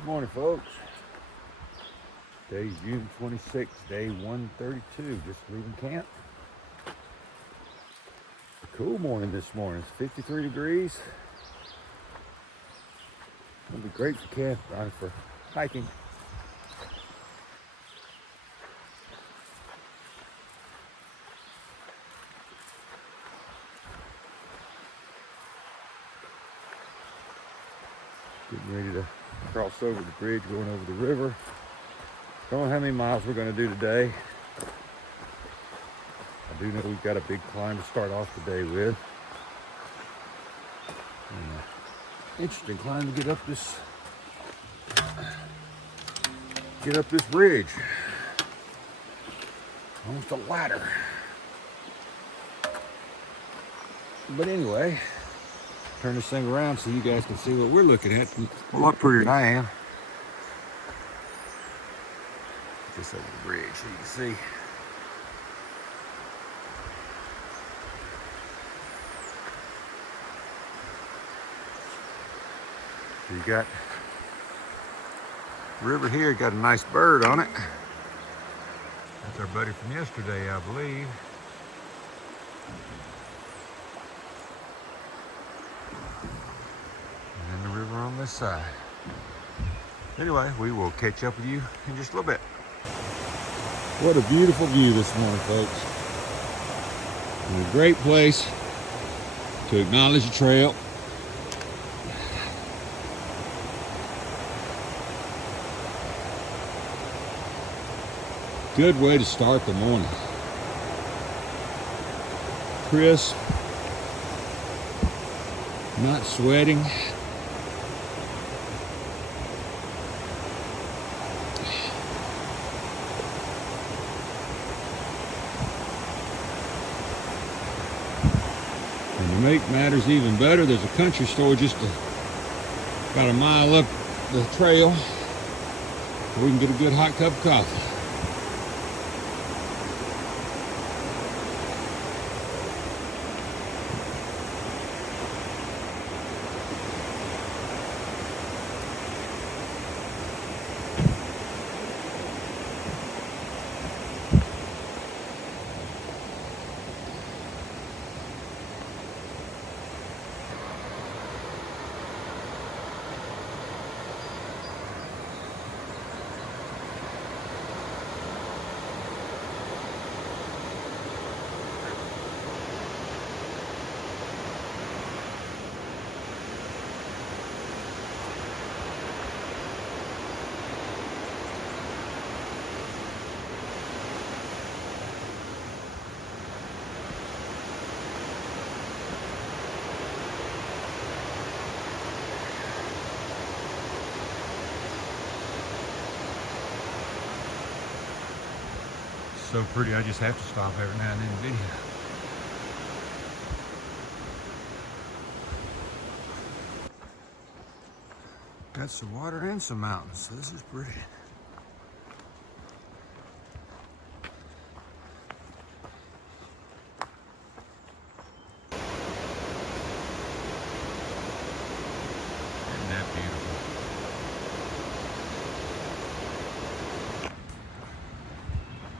Good morning, folks. Today's June 26th, day 132. Just leaving camp. A cool morning this morning. It's 53 degrees. It'll be great for camp, for hiking. Getting ready to cross over the bridge, going over the river. Don't know how many miles we're going to do today. I do know we've got a big climb to start off the day with. Interesting climb to get up this bridge. Almost a ladder. But anyway, turn this thing around so you guys can see what we're looking at. A lot prettier than I am. Just over the bridge so you can see. So you got river here, got a nice bird on it. That's our buddy from yesterday, I believe. And then the river on this side. Anyway, we will catch up with you in just a little bit. What a beautiful view this morning, folks. And a great place to acknowledge the trail. Good way to start the morning. Crisp, not sweating. And to make matters even better, there's a country store just about a mile up the trail where we can get a good hot cup of coffee. So pretty, I just have to stop every now and then and video. Got some water and some mountains, so this is pretty. Isn't that beautiful?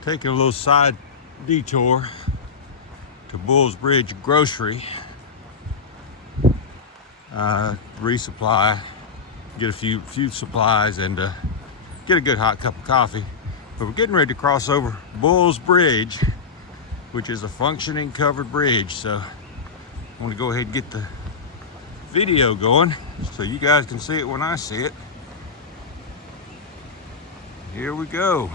Taking a little side detour to Bulls Bridge Grocery. Resupply, get a few supplies, and get a good hot cup of coffee. But we're getting ready to cross over Bulls Bridge, which is a functioning covered bridge. So I want to go ahead and get the video going so you guys can see it when I see it. Here we go.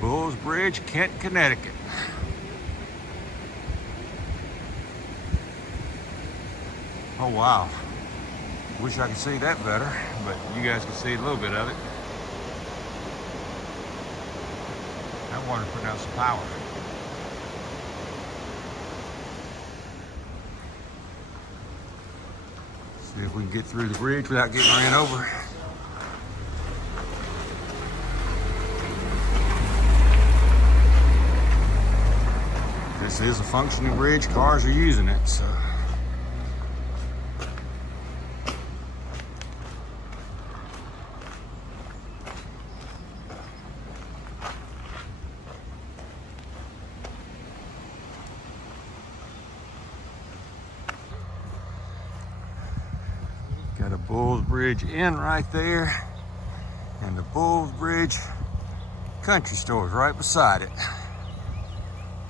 Bulls Bridge, Kent, Connecticut. Oh wow. Wish I could see that better, but you guys can see a little bit of it. That water's putting out some power. See if we can get through the bridge without getting ran over. is a functioning bridge. Cars are using it, so. Got a Bulls Bridge Inn right there, and the Bulls Bridge Country Store is right beside it.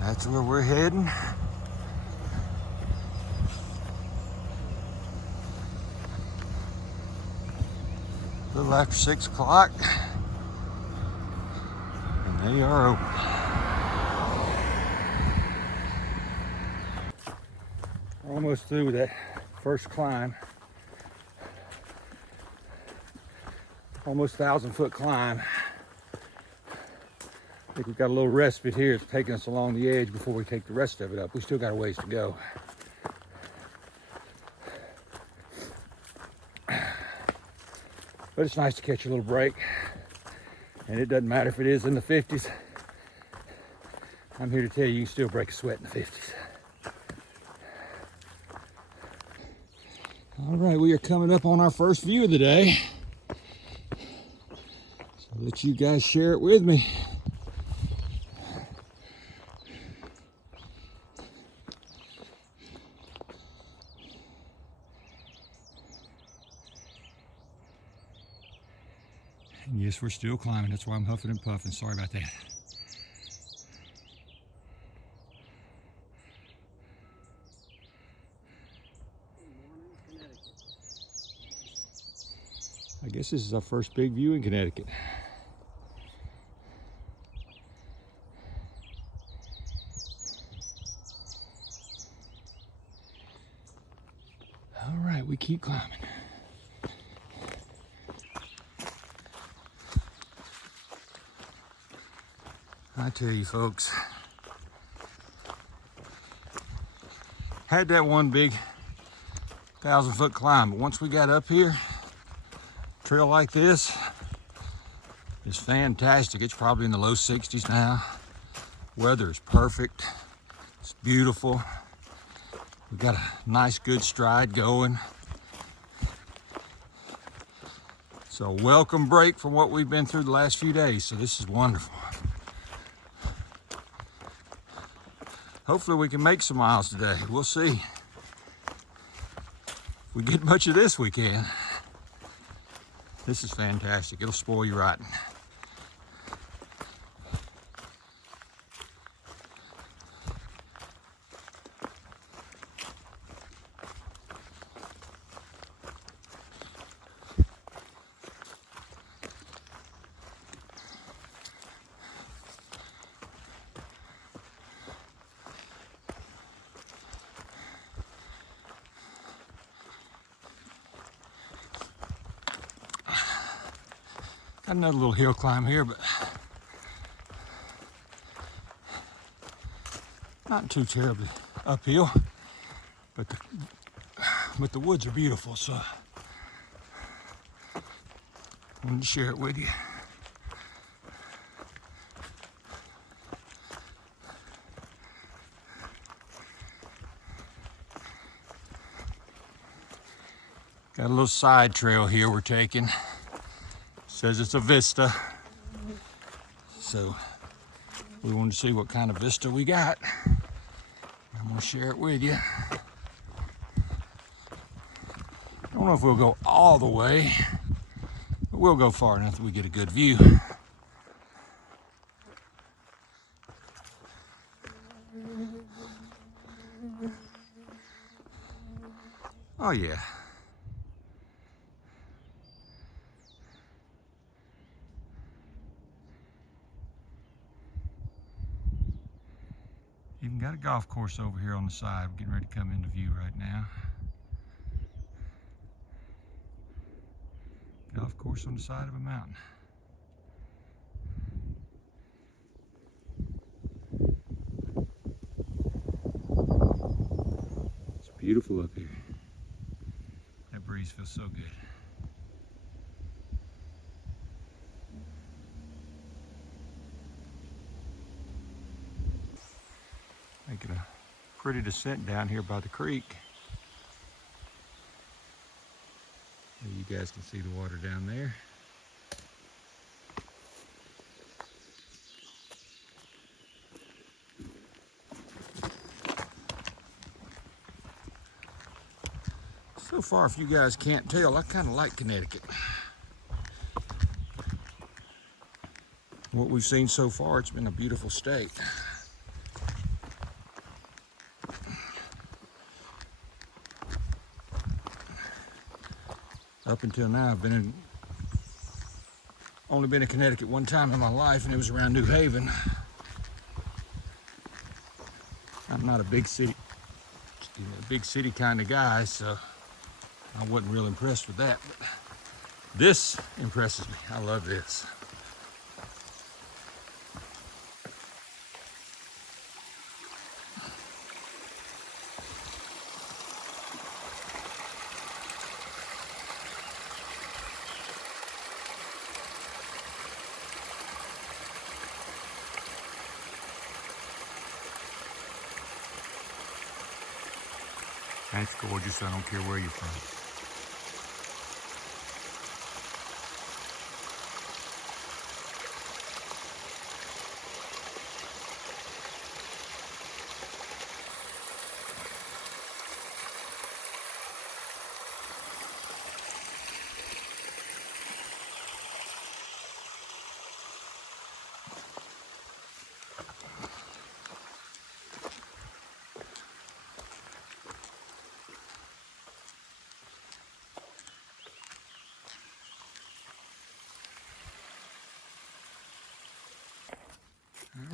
That's where we're heading. A little after 6 o'clock, and they are open. We're almost through with that first climb. Almost 1,000-foot climb. I think we've got a little respite here. It's taking us along the edge before we take the rest of it up. We still got a ways to go. But it's nice to catch a little break. And it doesn't matter if it is in the 50s. I'm here to tell you, you can still break a sweat in the 50s. All right, we are coming up on our first view of the day. So I'll let you guys share it with me. And yes, we're still climbing. That's why I'm huffing and puffing. Sorry about that. I guess this is our first big view in Connecticut. All right, we keep climbing. I tell you folks, had that one big 1,000-foot climb, but once we got up here, a trail like this is fantastic. It's probably in the low 60s now. Weather is perfect. It's beautiful. We've got a nice good stride going. So welcome break from what we've been through the last few days. So this is wonderful. Hopefully we can make some miles today. We'll see. If we get much of this, we can. This is fantastic. It'll spoil you rotten. Got another little hill climb here, but not too terribly uphill. But the woods are beautiful, so I wanted to share it with you. Got a little side trail here we're taking. Says it's a vista, so we wanted to see what kind of vista we got. I'm gonna share it with you. I don't know if we'll go all the way, but we'll go far enough that we get a good view. Oh yeah. Even got a golf course over here on the side. We're getting ready to come into view right now. Golf course on the side of a mountain. It's beautiful up here. That breeze feels so good. I Making a pretty descent down here by the creek. You guys can see the water down there. So far, if you guys can't tell, I kind of like Connecticut. What we've seen so far, it's been a beautiful state. Up until now, I've only been in Connecticut one time in my life, and it was around New Haven. I'm not a big city kind of guy, so I wasn't real impressed with that. But this impresses me. I love this. That's gorgeous. I don't care where you're from.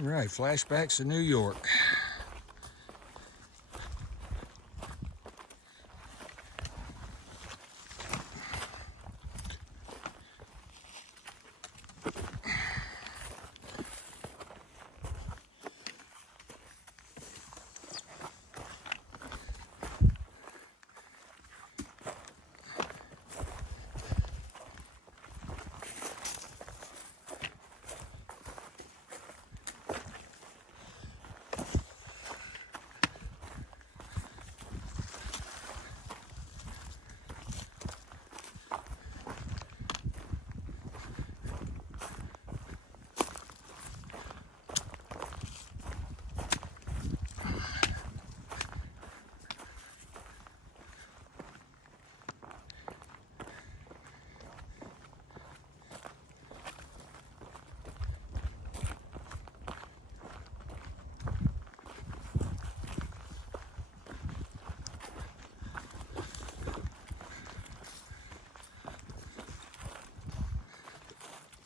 All right, flashbacks to New York.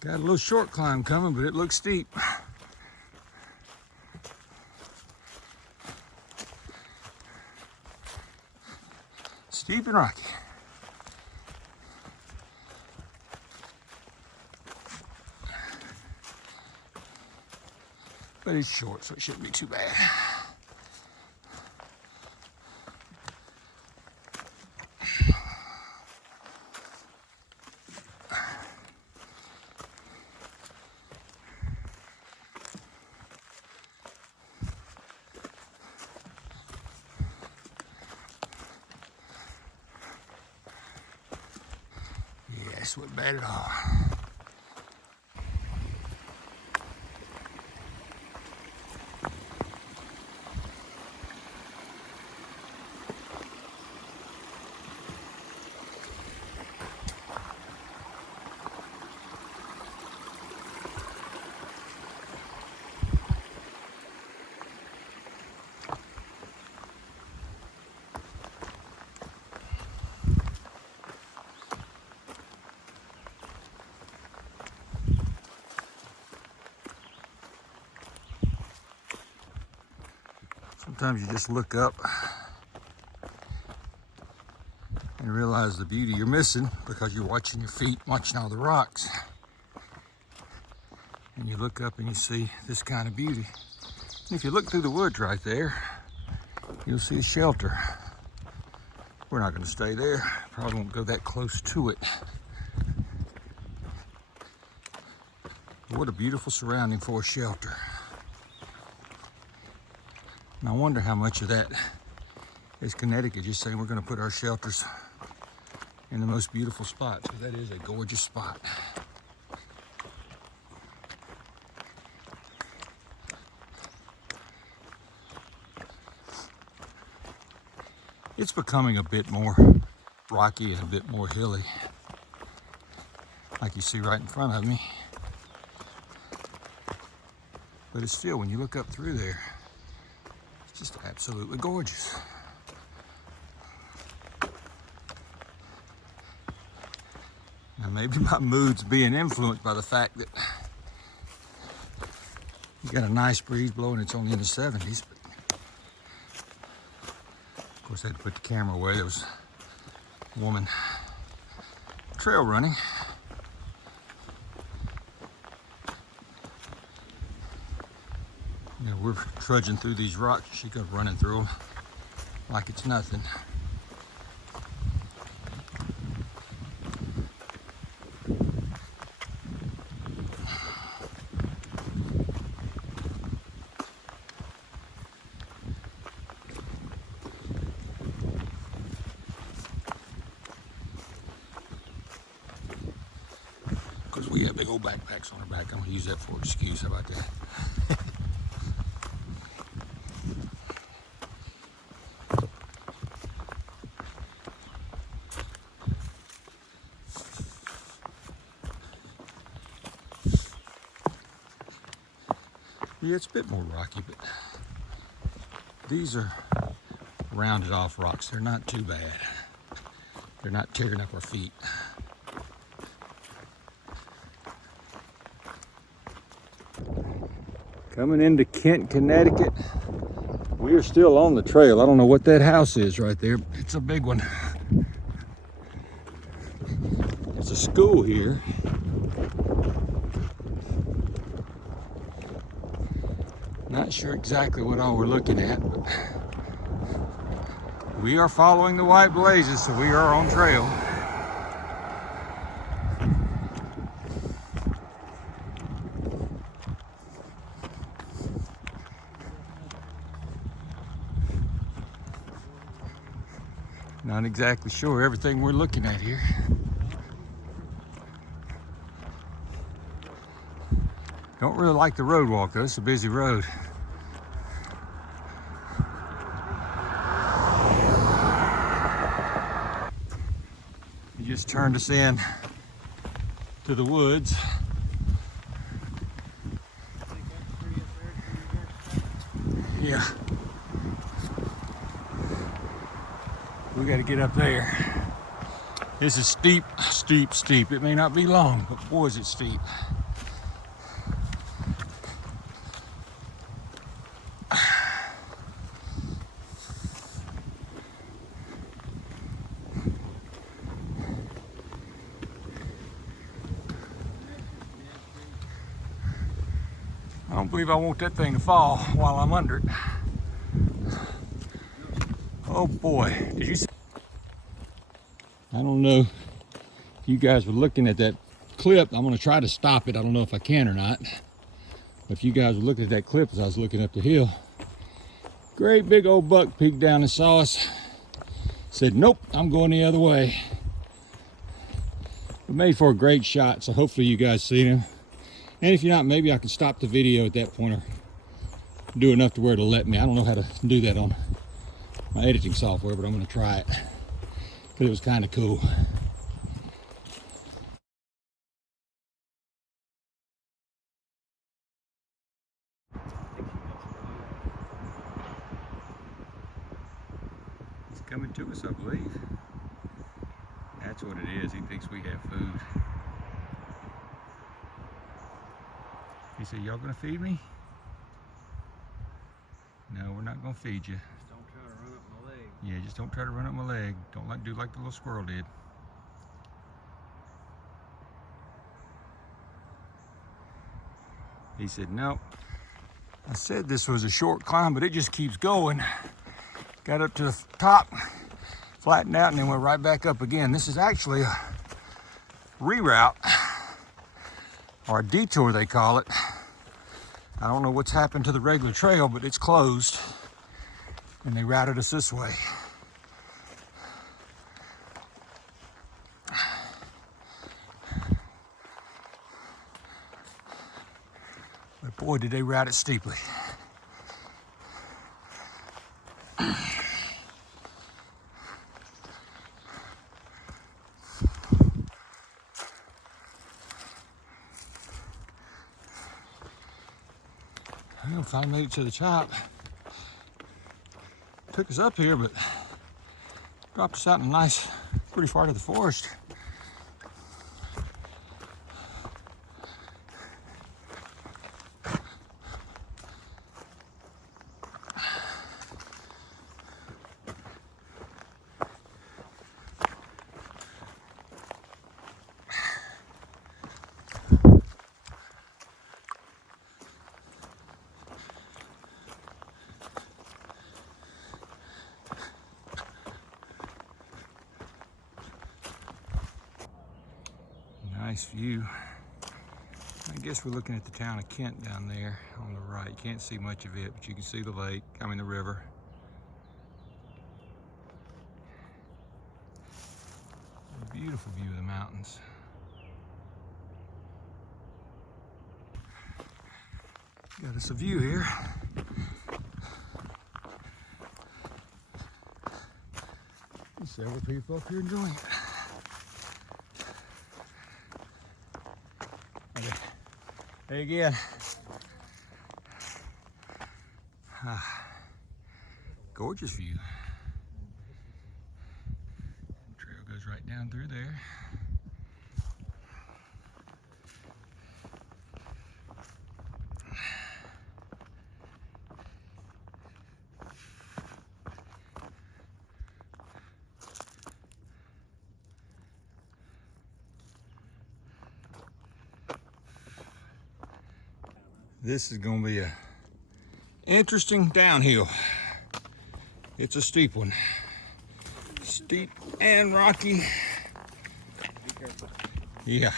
Got a little short climb coming, but it looks steep. Steep and rocky. But it's short, so it shouldn't be too bad. This wasn't bad at all. Sometimes you just look up and realize the beauty you're missing because you're watching your feet, watching all the rocks. And you look up and you see this kind of beauty. And if you look through the woods right there, you'll see a shelter. We're not going to stay there. Probably won't go that close to it. What a beautiful surrounding for a shelter. And I wonder how much of that is Connecticut just saying we're going to put our shelters in the most beautiful spots, because that is a gorgeous spot. It's becoming a bit more rocky and a bit more hilly, like you see right in front of me. But it's still, when you look up through there, it's just absolutely gorgeous. Now maybe my mood's being influenced by the fact that you got a nice breeze blowing, it's only in the 70s. But of course I had to put the camera away. There was a woman trail running. You know, we're trudging through these rocks. She goes running through them like it's nothing. Because we have big old backpacks on our back. I'm going to use that for an excuse. How about that? Yeah, it's a bit more rocky, but these are rounded off rocks. They're not too bad. They're not tearing up our feet. Coming into Kent, Connecticut. We are still on the trail. I don't know what that house is right there. It's a big one. There's a school here. Not sure exactly what all we're looking at, but we are following the white blazes, so we are on trail. Not exactly sure everything we're looking at here. Don't really like the road walk though, it's a busy road. You just turned us in to the woods. Yeah. We got to get up there. This is steep, steep, steep. It may not be long, but boy is it steep. I don't believe I want that thing to fall while I'm under it. Oh boy, did you see? I don't know if you guys were looking at that clip. I'm gonna try to stop it. I don't know if I can or not. But if you guys were looking at that clip as I was looking up the hill, great big old buck peeked down and saw us. Said, nope, I'm going the other way. But made for a great shot, so hopefully you guys see him. And if you're not, maybe I can stop the video at that point or do enough to where it'll let me. I don't know how to do that on my editing software, but I'm gonna try it. But it was kind of cool. He's coming to us, I believe. That's what it is. He thinks we have food. He said, y'all gonna feed me? No, we're not gonna feed you. Just don't try to run up my leg. Yeah, just don't try to run up my leg. Don't do like the little squirrel did. He said, no. I said this was a short climb, but it just keeps going. Got up to the top, flattened out, and then went right back up again. This is actually a reroute, or a detour they call it. I don't know what's happened to the regular trail, but it's closed. and they routed us this way. But boy, did they route it steeply. I don't know if I made it to the top. Took us up here, but dropped us out in a nice, pretty far to the forest. Nice view. I guess we're looking at the town of Kent down there on the right. You can't see much of it, but you can see the lake, the river. A beautiful view of the mountains. Got us a view here. Several people up here enjoying it. Hey again. Gorgeous view. The trail goes right down through there. This is going to be a interesting downhill. It's a steep one. Steep and rocky. Be careful. Yeah.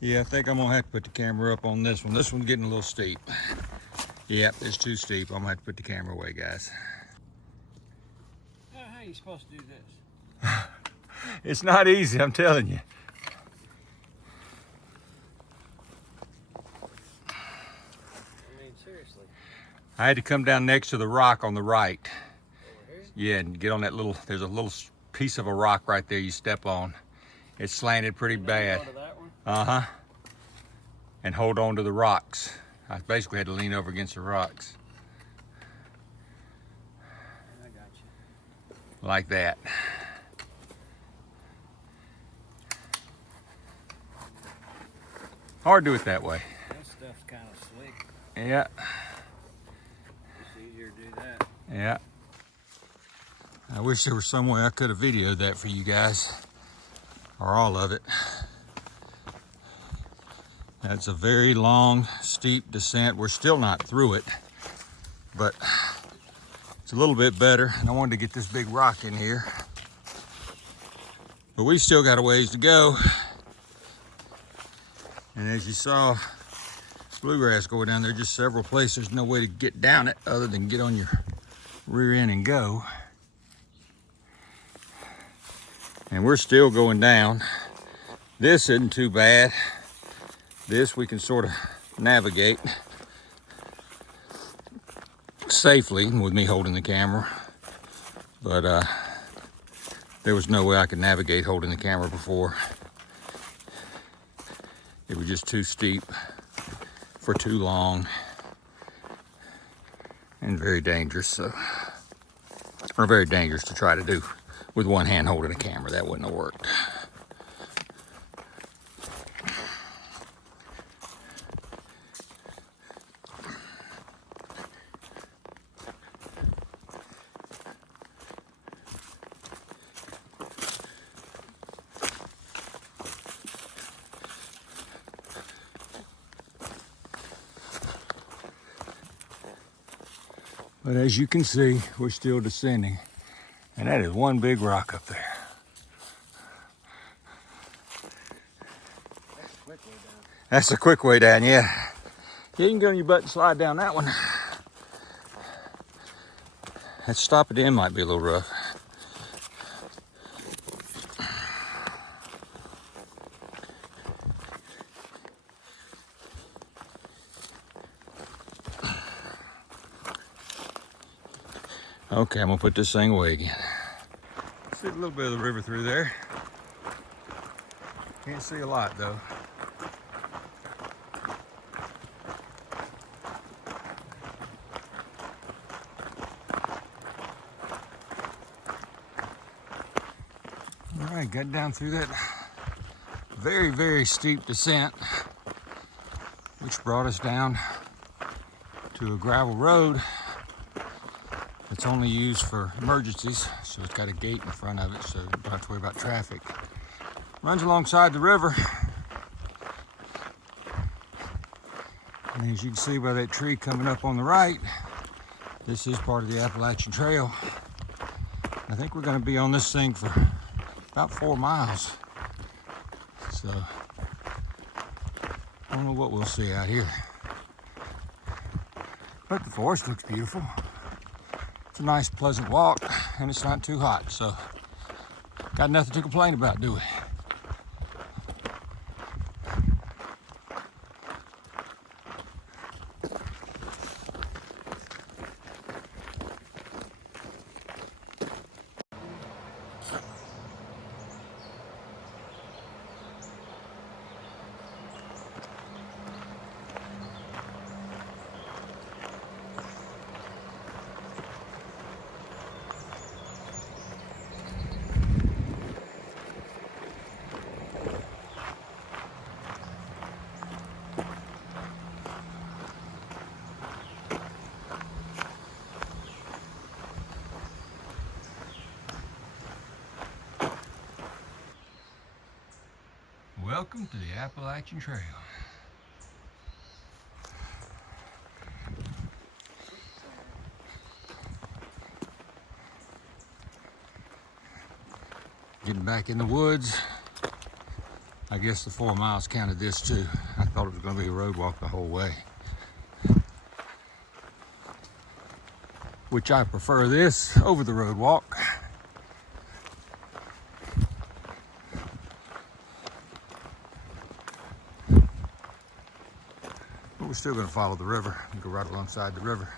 Yeah, I think I'm gonna have to put the camera up on this one. This one's getting a little steep. Yep, it's too steep. I'm gonna have to put the camera away, guys. How are you supposed to do this? It's not easy, I'm telling you. Seriously. I had to come down next to the rock on the right. Over here? Yeah, and get on that little, there's a little piece of a rock right there you step on. It's slanted pretty bad. Go to that one? Uh-huh. And hold on to the rocks. I basically had to lean over against the rocks. I got you. Like that. Hard to do it that way. That stuff's kind of slick. Yeah. It's easier to do that. Yeah. I wish there was some way I could have videoed that for you guys. Or all of it. That's a very long, steep descent. We're still not through it, but it's a little bit better. And I wanted to get this big rock in here. But we still got a ways to go. And as you saw, bluegrass going down there, just several places. There's no way to get down it other than get on your rear end and go. And we're still going down. This isn't too bad. This we can sort of navigate safely with me holding the camera. But there was no way I could navigate holding the camera before. It was just too steep for too long and very dangerous. Or very dangerous to try to do with one hand holding a camera. That wouldn't have worked. But as you can see, we're still descending. And that is one big rock up there. That's a quick way down. That's a quick way down, yeah. Yeah, you can get on your butt and slide down that one. That stop at the end might be a little rough. Okay, I'm gonna put this thing away again. See a little bit of the river through there. Can't see a lot though. All right, got down through that very, very steep descent, which brought us down to a gravel road that's only used for emergencies. So it's got a gate in front of it, so you don't have to worry about traffic. Runs alongside the river. And as you can see by that tree coming up on the right, this is part of the Appalachian Trail. I think we're going to be on this thing for about 4 miles. So, I don't know what we'll see out here. But the forest looks beautiful. It's a nice, pleasant walk, and it's not too hot. So, got nothing to complain about, do we? Welcome to the Appalachian Trail. Getting back in the woods. I guess the 4 miles counted this too. I thought it was going to be a road walk the whole way. Which I prefer this over the road walk. But we're still going to follow the river and go right alongside the river.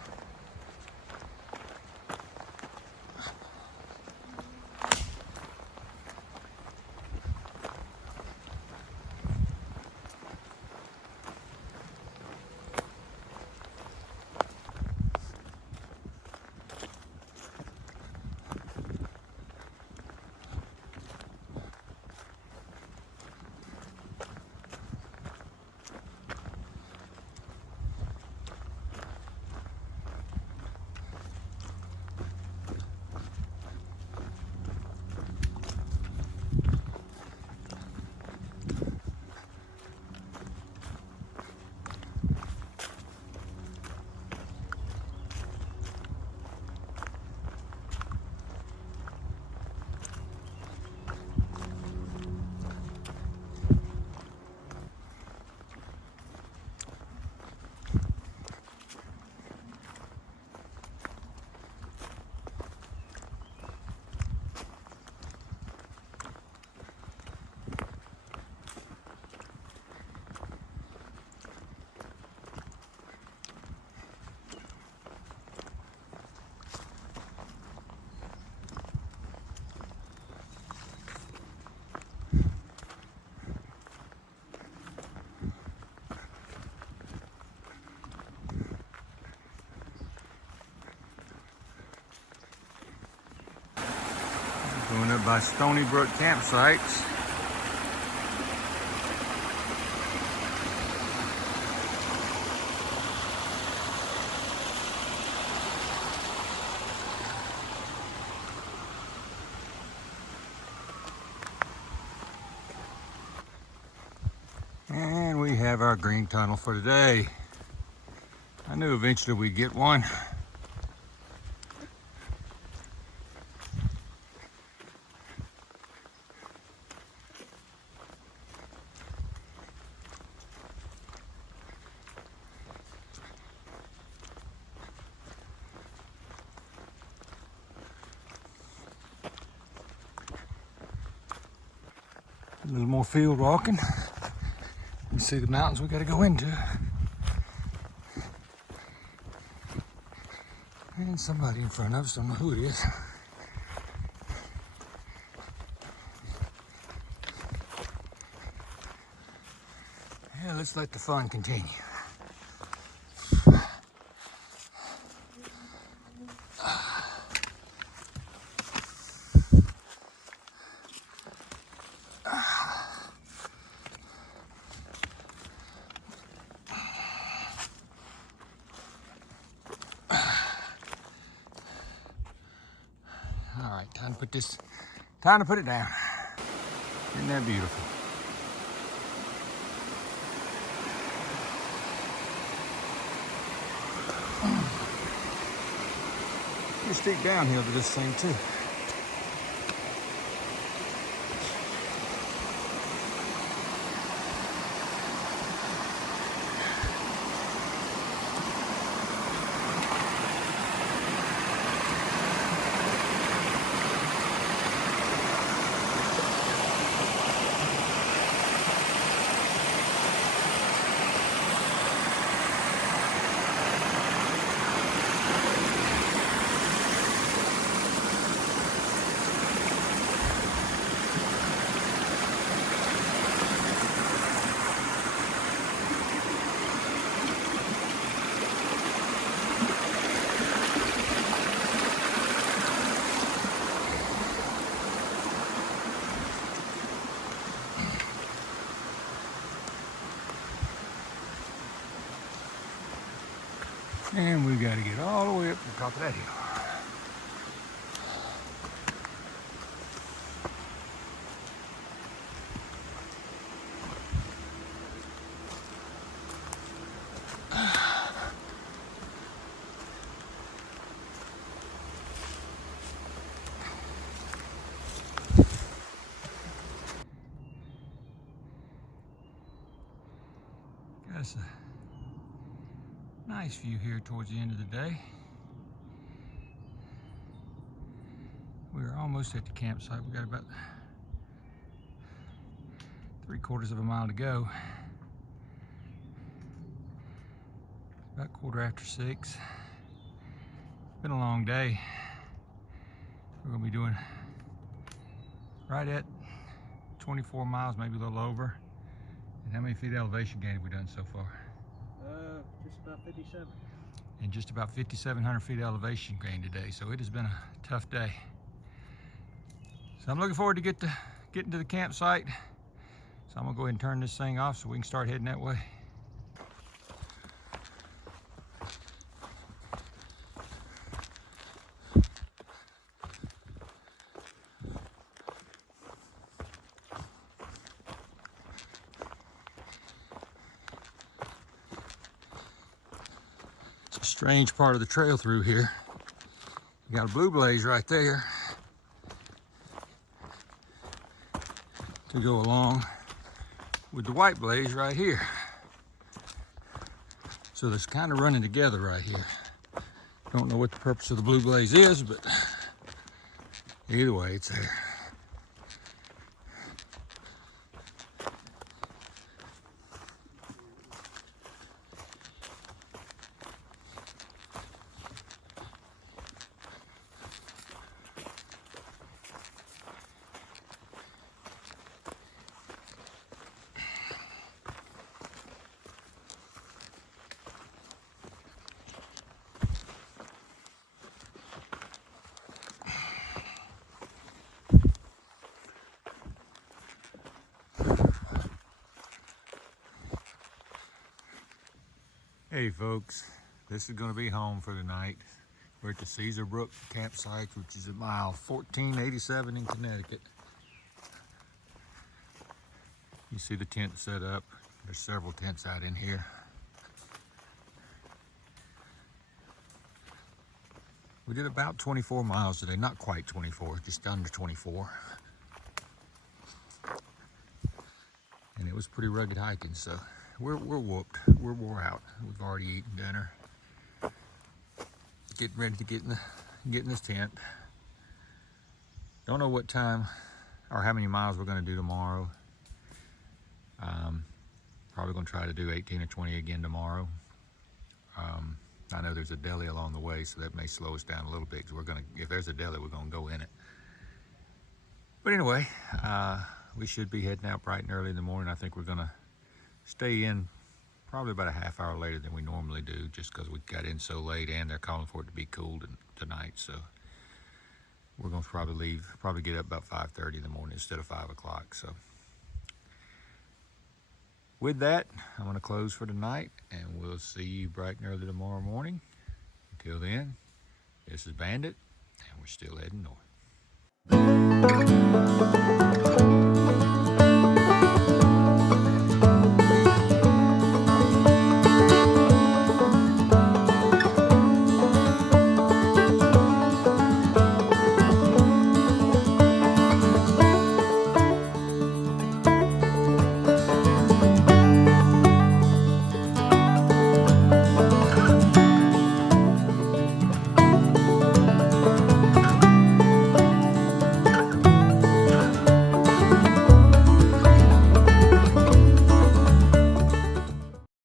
Going up by Stony Brook campsites. And we have our green tunnel for today. I knew eventually we'd get one. A little more field walking. You see the mountains we gotta go into. And somebody in front of us, don't know who it is. Yeah, let's let the fun continue. All right, time to put it down. Isn't that beautiful? Pretty steep downhill to this thing too. And we got to get all the way up to the top of that hill. That's a nice view here towards the end of the day. We're almost at the campsite. We got about 3/4 of a mile to go. About 6:15. Been a long day. We're gonna be doing right at 24 miles, maybe a little over. And how many feet elevation gain have we done so far? Just about 57. And just about 5,700 feet elevation gain today. So it has been a tough day. So I'm looking forward to getting to the campsite. So I'm gonna go ahead and turn this thing off so we can start heading that way. It's a strange part of the trail through here. You got a blue blaze right there to go along with the white blaze right here. So it's kind of running together right here. Don't know what the purpose of the blue blaze is, but either way, it's there. Hey folks, this is going to be home for the night. We're at the Caesar Brook campsite, which is at mile 1487 in Connecticut. You see the tent set up. There's several tents out in here. We did about 24 miles today, not quite 24, just under 24. And it was pretty rugged hiking, so we're whooped. We're wore out. We've already eaten dinner. Getting ready to get in this tent. Don't know what time or how many miles we're going to do tomorrow. Probably gonna try to do 18 or 20 again tomorrow. I know there's a deli along the way, so that may slow us down a little bit, because we're gonna, if there's a deli, we're gonna go in it. But anyway, we should be heading out bright and early in the morning. I think we're gonna stay in probably about a half hour later than we normally do, just because we got in so late, and they're calling for it to be cool tonight. So we're gonna probably get up about 5:30 in the morning instead of 5 o'clock. So with that, I'm gonna close for tonight, and we'll see you bright and early tomorrow morning. Until then, this is Bandit, and we're still heading north.